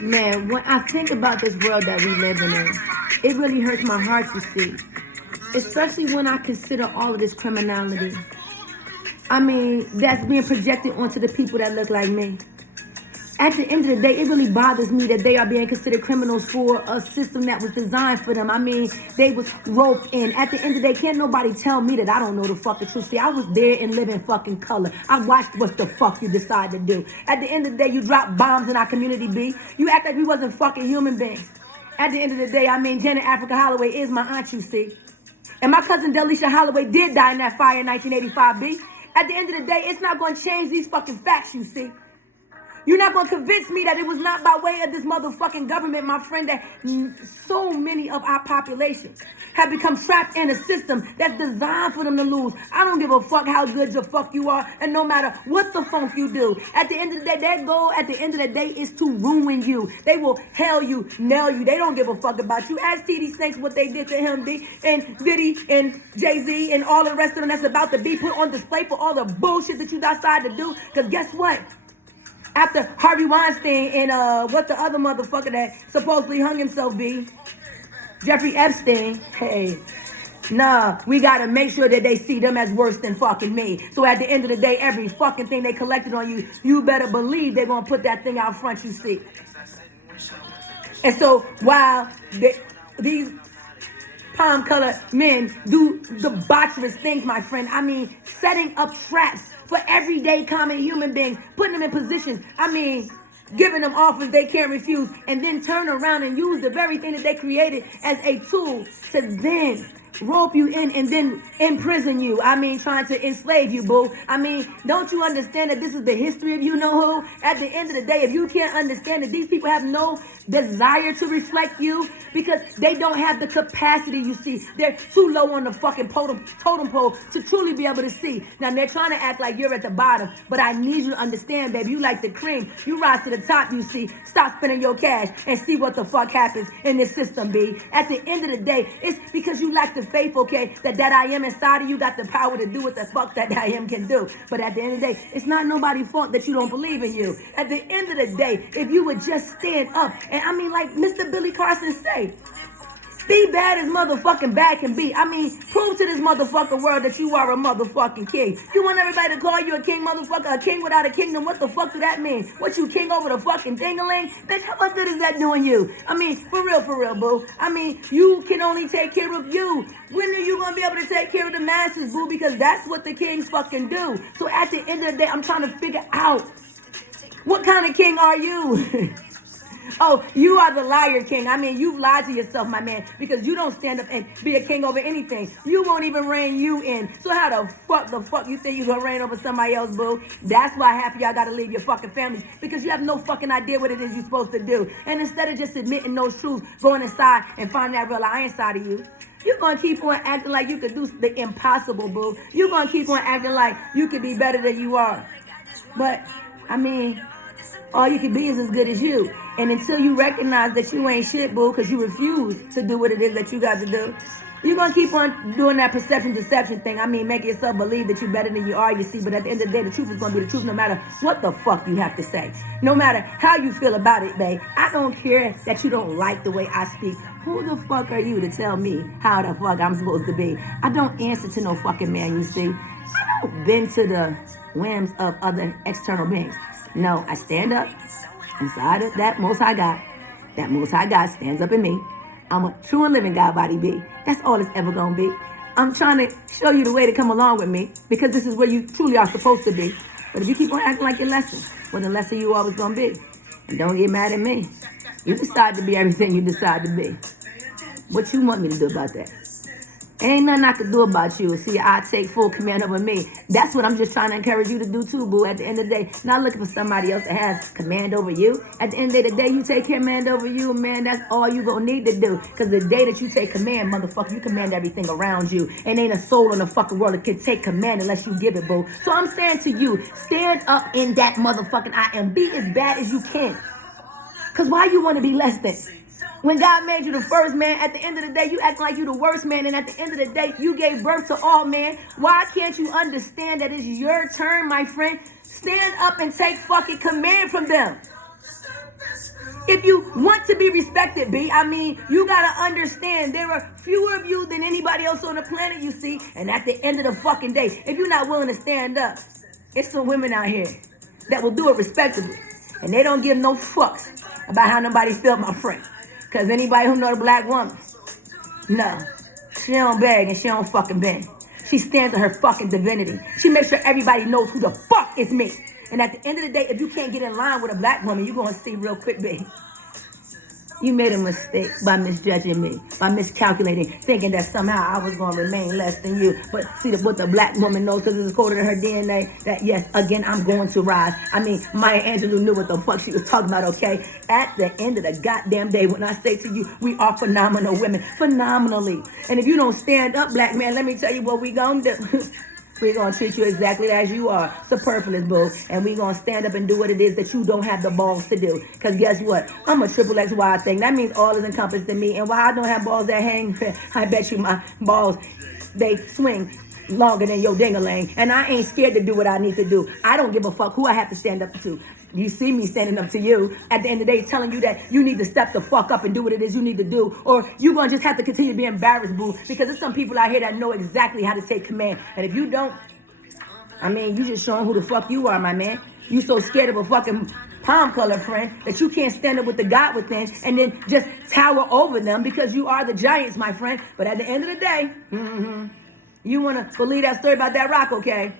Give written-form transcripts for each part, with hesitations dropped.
Man, when I think about this world that we live in, it really hurts my heart to see. Especially when I consider all of this criminality. I mean, that's being projected onto the people that look like me. At the end of the day, it really bothers me that they are being considered criminals for a system that was designed for them. I mean, they was roped in. At the end of the day, can't nobody tell me that I don't know the fucking truth. See, I was there in living fucking color. I watched what the fuck you decide to do. At the end of the day, you drop bombs in our community, B. You act like we wasn't fucking human beings. At the end of the day, I mean, Janet Africa Holloway is my aunt, you see. And my cousin Delisha Holloway did die in that fire in 1985, B. At the end of the day, it's not going to change these fucking facts, you see. You're not going to convince me that it was not by way of this motherfucking government, my friend, that so many of our population have become trapped in a system that's designed for them to lose. I don't give a fuck how good the fuck you are, and no matter what the funk you do. At the end of the day, their goal at the end of the day is to ruin you. They will hell you, nail you. They don't give a fuck about you. Ask TD Snakes what they did to him, D, and Diddy, and Jay-Z, and all the rest of them that's about to be put on display for all the bullshit that you decided to do. Because guess what? After Harvey Weinstein and what the other motherfucker that supposedly hung himself be, Jeffrey Epstein, hey, nah, we gotta make sure that they see them as worse than fucking me. So at the end of the day, every fucking thing they collected on you, you better believe they're gonna put that thing out front, you see. And so while these palm-colored men do debaucherous things, my friend, I mean, setting up traps for everyday common human beings, putting them in positions, I mean, giving them offers they can't refuse, and then turn around and use the very thing that they created as a tool to then rope you in and then imprison you. I mean, trying to enslave you, boo. I mean, don't you understand that this is the history of you know who? At the end of the day, if you can't understand that these people have no desire to reflect you because they don't have the capacity, you see. They're too low on the fucking totem pole to truly be able to see. Now, they're trying to act like you're at the bottom, but I need you to understand, baby, you like the cream. You rise to the top, you see. Stop spending your cash and see what the fuck happens in this system, B. At the end of the day, it's because you lack the faith, okay, that I am inside of you got the power to do what the fuck that I am can do. But at the end of the day, it's not nobody's fault that you don't believe in you. At the end of the day, if you would just stand up, and I mean, like Mr. Billy Carson say, be bad as motherfucking bad can be. I mean, prove to this motherfucking world that you are a motherfucking king. You want everybody to call you a king, motherfucker, a king without a kingdom? What the fuck do that mean? What, you king over the fucking ding-a-ling? Bitch, how much good is that doing you? I mean, for real, boo. I mean, you can only take care of you. When are you gonna be able to take care of the masses, boo? Because that's what the kings fucking do. So at the end of the day, I'm trying to figure out, what kind of king are you? Oh, you are the liar king. I mean, you've lied to yourself, my man, because you don't stand up and be a king over anything. You won't even reign you in. So how the fuck you think you're going to reign over somebody else, boo? That's why half of y'all got to leave your fucking families, because you have no fucking idea what it is you're supposed to do. And instead of just admitting those truths, going inside and finding that real iron side of you, you're going to keep on acting like you could do the impossible, boo. You're going to keep on acting like you could be better than you are. But, I mean, all you can be is as good as you. And until you recognize that you ain't shit, boo, because you refuse to do what it is that you got to do, you're going to keep on doing that perception-deception thing. I mean, making yourself believe that you're better than you are, you see. But at the end of the day, the truth is going to be the truth no matter what the fuck you have to say. No matter how you feel about it, babe. I don't care that you don't like the way I speak. Who the fuck are you to tell me how the fuck I'm supposed to be? I don't answer to no fucking man, you see. I don't bend to the whims of other external beings. No, I stand up inside of that Most High God. That Most High God stands up in me. I'm a true and living God body be. That's all it's ever going to be. I'm trying to show you the way to come along with me, because this is where you truly are supposed to be. But if you keep on acting like you're lesser, well, the lesser you always going to be. And don't get mad at me. You decide to be everything you decide to be. What you want me to do about that? Ain't nothing I can do about you. See, I take full command over me. That's what I'm just trying to encourage you to do too, boo. At the end of the day, not looking for somebody else to have command over you. At the end of the day, you take command over you, man. That's all you gonna need to do. Because the day that you take command, motherfucker, you command everything around you. And ain't a soul in the fucking world that can take command unless you give it, boo. So I'm saying to you, stand up in that motherfucking I am. Be as bad as you can. Because why you want to be less than? When God made you the first man, at the end of the day, you act like you the worst man. And at the end of the day, you gave birth to all men. Why can't you understand that it's your turn, my friend? Stand up and take fucking command from them. If you want to be respected, B, I mean, you gotta understand there are fewer of you than anybody else on the planet, you see. And at the end of the fucking day, if you're not willing to stand up, it's some women out here that will do it respectably. And they don't give no fucks about how nobody feel, my friend. Because anybody who know the black woman, no, she don't beg and she don't fucking bend. She stands on her fucking divinity. She makes sure everybody knows who the fuck is me. And at the end of the day, if you can't get in line with a black woman, you're going to see real quick, baby. You made a mistake by misjudging me, by miscalculating, thinking that somehow I was going to remain less than you. But see, what the black woman knows, because it's coded in her DNA, that yes, again, I'm going to rise. I mean, Maya Angelou knew what the fuck she was talking about, okay? At the end of the goddamn day, when I say to you, we are phenomenal women, phenomenally. And if you don't stand up, black man, let me tell you what we going to do. We're going to treat you exactly as you are, superfluous, boo. And we're going to stand up and do what it is that you don't have the balls to do. Because guess what? I'm a triple XY thing. That means all is encompassed in me. And while I don't have balls that hang, I bet you my balls, they swing longer than your ding-a-ling. And I ain't scared to do what I need to do. I don't give a fuck who I have to stand up to. You see me standing up to you at the end of the day, telling you that you need to step the fuck up and do what it is you need to do, or you're going to just have to continue to be embarrassed, boo, because there's some people out here that know exactly how to take command. And if you don't, I mean, you just showing who the fuck you are, my man. You so scared of a fucking palm color friend that you can't stand up with the God within and then just tower over them because you are the giants, my friend. But at the end of the day, you want to believe that story about that rock, okay?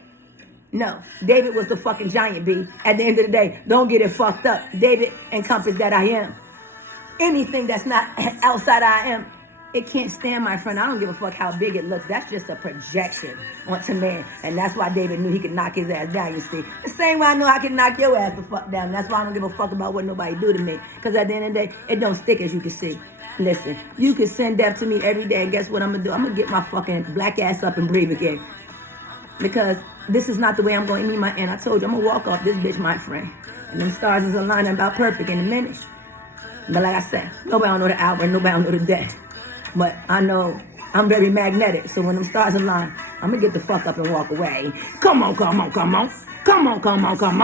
No, David was the fucking giant, B. At the end of the day, don't get it fucked up. David encompassed that I am. Anything that's not outside I am, it can't stand, my friend. I don't give a fuck how big it looks. That's just a projection onto man. And that's why David knew he could knock his ass down, you see. The same way I know I can knock your ass the fuck down. That's why I don't give a fuck about what nobody do to me. Because at the end of the day, it don't stick, as you can see. Listen, you can send death to me every day, and guess what I'm going to do? I'm going to get my fucking black ass up and breathe again. Because this is not the way I'm going to meet my end. I told you, I'm going to walk off this bitch, my friend. And them stars is aligning about perfect in a minute. But like I said, nobody don't know the hour, nobody don't know the day. But I know I'm very magnetic. So when them stars align, I'm going to get the fuck up and walk away. Come on, come on, come on. Come on, come on, come on.